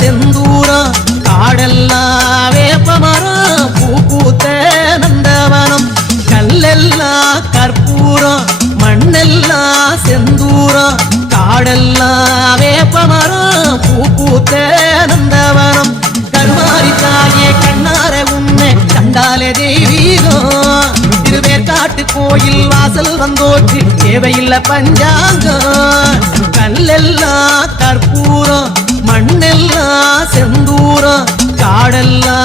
கற்பூரம் செந்தூரம் காடெல்லாம் வேப்பமரம் பூ பூத்த நந்தவனம். கல்லெல்லாம் கற்பூரம் மண்ணெல்லாம் செந்தூரம். காடெல்லாம் வேப்பமரம் பூ பூத்த நந்தவனம். கருமாரி தாயே கண்ணார உன்னை கண்டாலே தெய்வீகம். திருவேற்காட்டு கோயில் வாசல் வந்தோச்சு தேவையில்லை பஞ்சாங்கம். கல்லெல்லாம் கற்பூரம் மண்ணெல்லாம் செந்தூரம் காடெல்லாம்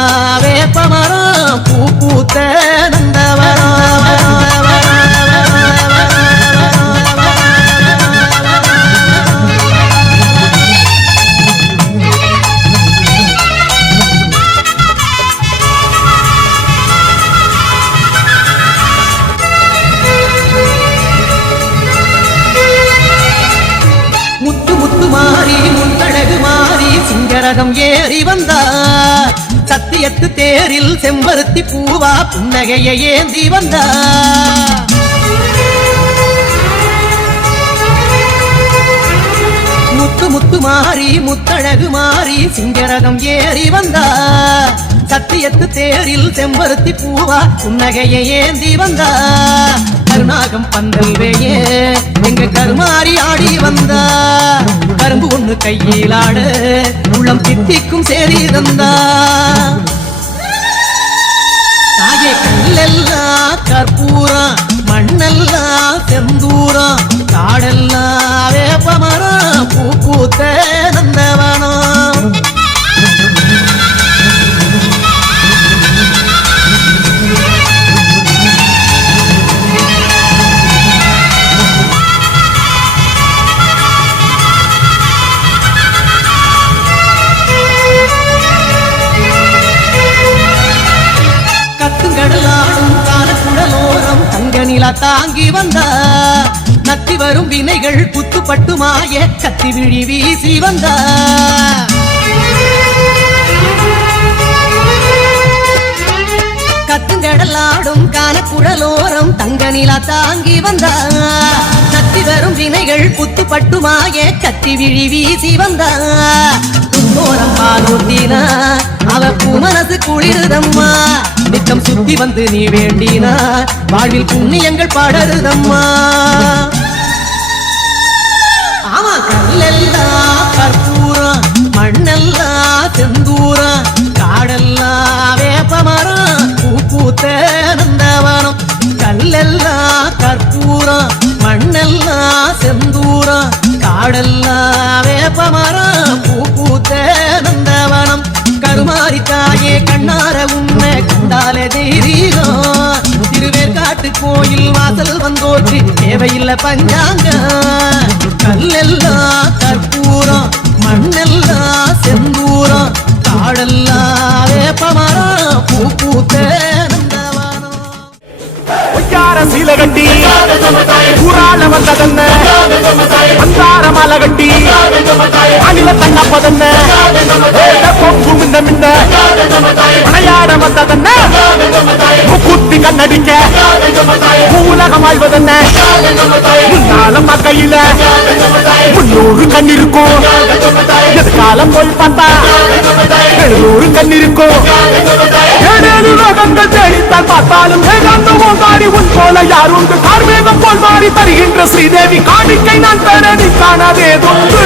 சிங்கரகம் ஏறி வந்தார் சத்தியத்து தேரில் செம்பருத்தி பூவா புன்னகையை ஏந்தி வந்தார் முத்து முத்து மாறி முத்தழகு மாறி சிங்கரகம் ஏறி வந்தார் சத்தியத்து தேரில் செம்பருத்தி பூவா புன்னகையை ஏந்தி வந்தார் கருணாகம் பந்தல் வேயே எங்க கருமாறி ஆடி வந்தார் கரும்பு ஒண்ணு கையிலாட உள்ளம் தித்திக்கும் சேரி தந்தா. தாயே கல்லெல்லாம் கற்பூரம் மண்ணெல்லாம் செந்தூரம் காடெல்லாம் வேப்பமரம் பூ பூத்த நிலா தாங்கி வந்தா நத்தி வரும் வினைகள் குத்துப்பட்டு மாய கத்தி விழி வீசி வந்தா. கத்துங்கடலாடும் காலக்குடலோரம் தங்க நிலா தாங்கி வந்தா கத்தி வரும் வினைகள் குத்துப்பட்டு மாய கத்தி விழி வீசி வந்தா. துன்போரம் பாலூட்டினா அவ பூமனசு குளிருதம்மா. உலகம் சுத்தி வந்து நீ வேண்டினா வாழ்வில் புண்ணியங்கள் பாடருதம்மா. ஆமா கல்லெல்லாம் கற்பூரம் மண்ணெல்லாம் செந்தூரம் காடெல்லாம் வேப்பமரம் பூ பூத்த நந்தவனம். கல்லெல்லாம் கற்பூரம் மண்ணெல்லாம் செந்தூரம் காடெல்லாம் வேப்பமரம் பூ பூத்த நந்தவனம். கருமாரி தாயே கண்ணார வந்தாலே கண்டாலே தெய்வீகம் திருவேற்காட்டு கோயில் வாசல் வந்தோச்சு. தேவையில்லை பஞ்சாங்க கல்லெல்லாம் கற்பூரம் மண்ணெல்லாம் செந்தூரம் காடெல்லாம் வேப்பமரம் பூ பூ சீல கட்டி ஊரால வந்ததென்ன? அந்தார மலை கட்டி அணில தன்னப்பதன்ன கொம்பு மின்ன மின்ன. மலையாட வந்ததென்ன? முக்குத்தி கண்ணடிக்க. உலகம் ஆழ்வதென்ன முன்னால கையில முன்னூறு கண் இருக்கும் எதிர்காலம் போய் பார்த்தா எழுநூறு கண் இருக்கும். ஏழேழு லோகங்கள் தேடித்தால் பார்த்தாலும் ஏகாந்த ஓங்காடி உன் போல யாரும் கார்மேகம் போல் மாறி தருகின்ற ஸ்ரீதேவி காணிக்கை நான் பெற நீ காணாதேதொன்று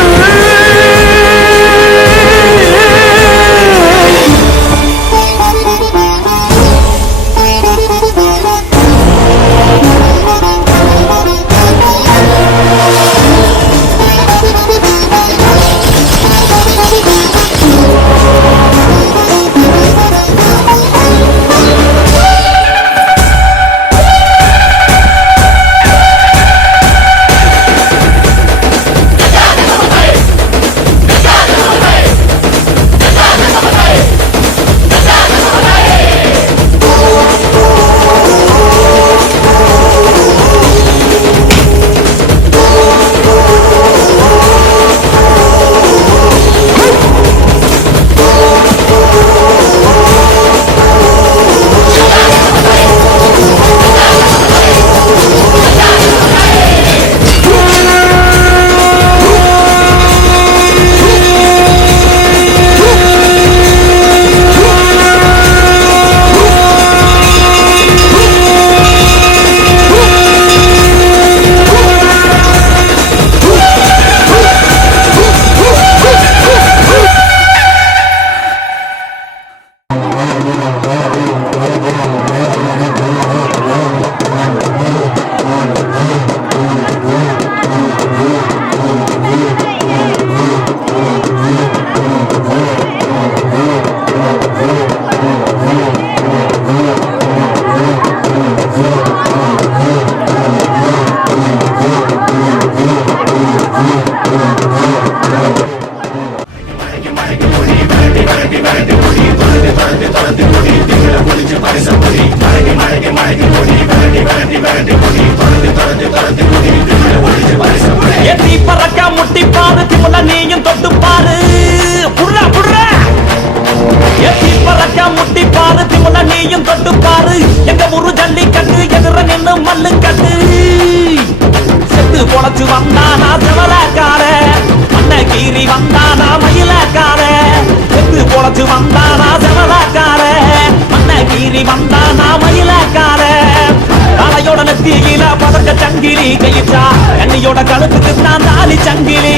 சங்கிலி கையிட்டா கண்ணியோட கழுத்துக்கு நான் தாலி சங்கிலி.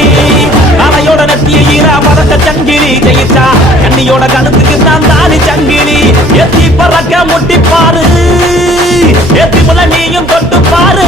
அலையோட நத்திய ஈரா பதக்க சங்கிலி கையிட்டா கண்ணியோட கழுத்துக்கு நான் தாலி சங்கிலி. எத்தி பறக்க முட்டி பாரு எத்தி முல நீயும் தொட்டு பாரு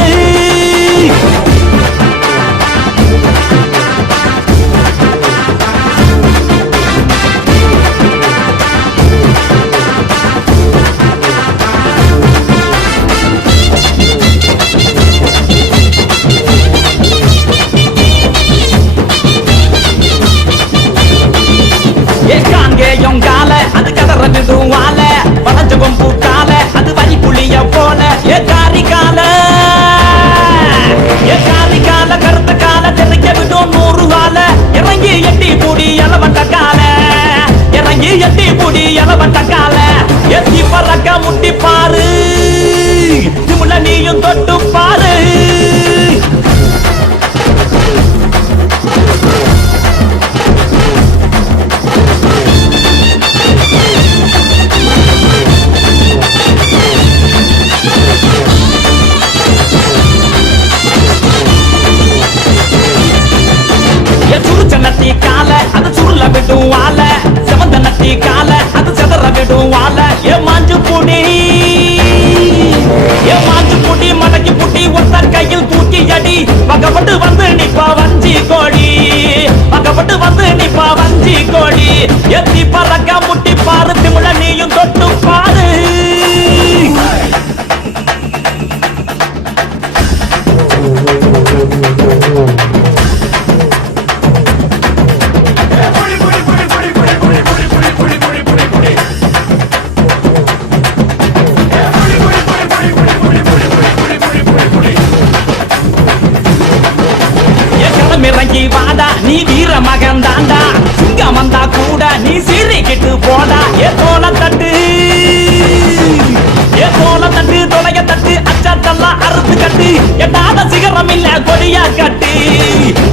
முட்டி பாரு. திமுல நீயும் தொட்டு பாரு. ஏ சுருச்ச கால அது சுருள விட்டு வாழ செவந்த நட்டி கால அது வாழ. ஏ மாஞ்சு புடி. ஏ மாஞ்சு புடி மடக்கி புட்டி ஒத்த கையில் தூக்கி அடி. பக்கப்பட்டு வந்து நிப்பா வஞ்சி கோடி பக்கப்பட்டு வந்து நிப்பா வஞ்சி கோடி எத்தி பறக்க முட்டி பாரு திமுல நீயும் தொட்டு பாரு. நீ சிரிக்கிட்டு போடா. ஏ தோல தட்டு. ஏ தோல தட்டு தொலைய தட்டு அச்சத்தெல்லாம் அறுத்து கட்டு. எட்டாத சிகரம் இல்ல கொடியா கட்டி.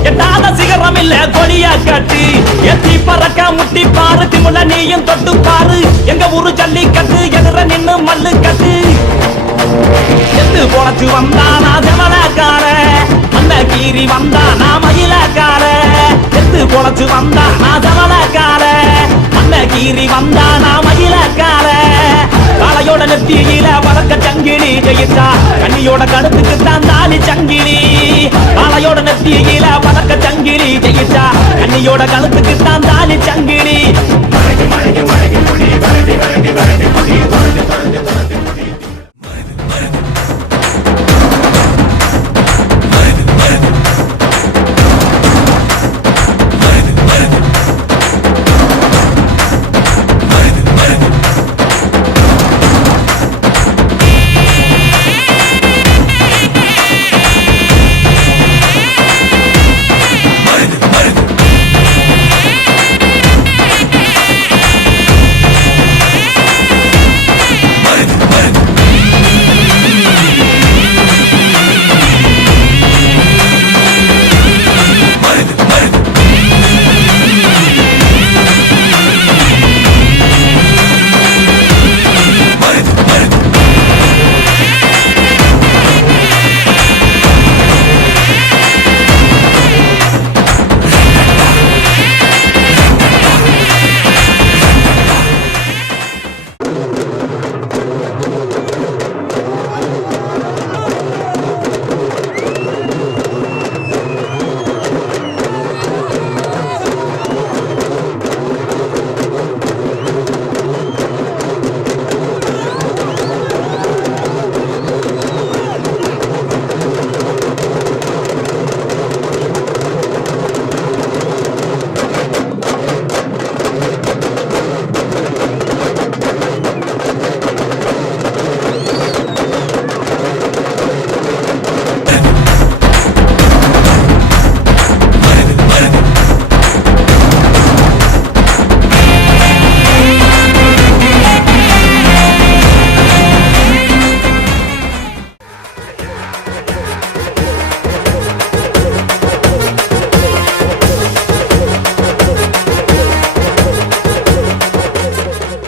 எட்டாத சிகரம் இல்ல கொடியா கட்டி. எத்தி பறக்க முட்டி பாரு திமுல நீயும் தொட்டு பாரு. எங்க ஊரு ஜல்லிக்கட்டு எதிர நின்னு மல்லு கட்டு. எத்து வந்தா வந்தானா செவலக்கார அந்த கீரி வந்தா நான் மயிலக்கார. எத்து போனச்சு வந்தா நான் அந்த வந்தானா மயிலக்கார காளையோட நெத்தியில வளர்க்க சங்கிலி ஜெயிச்சா கண்ணியோட கழுத்துக்கு தான் தாலி சங்கிலி. காளையோட நெத்தியில வளர்க்க சங்கிலி ஜெயிச்சா கண்ணியோட கழுத்துக்கு தான் தாலி சங்கிலி.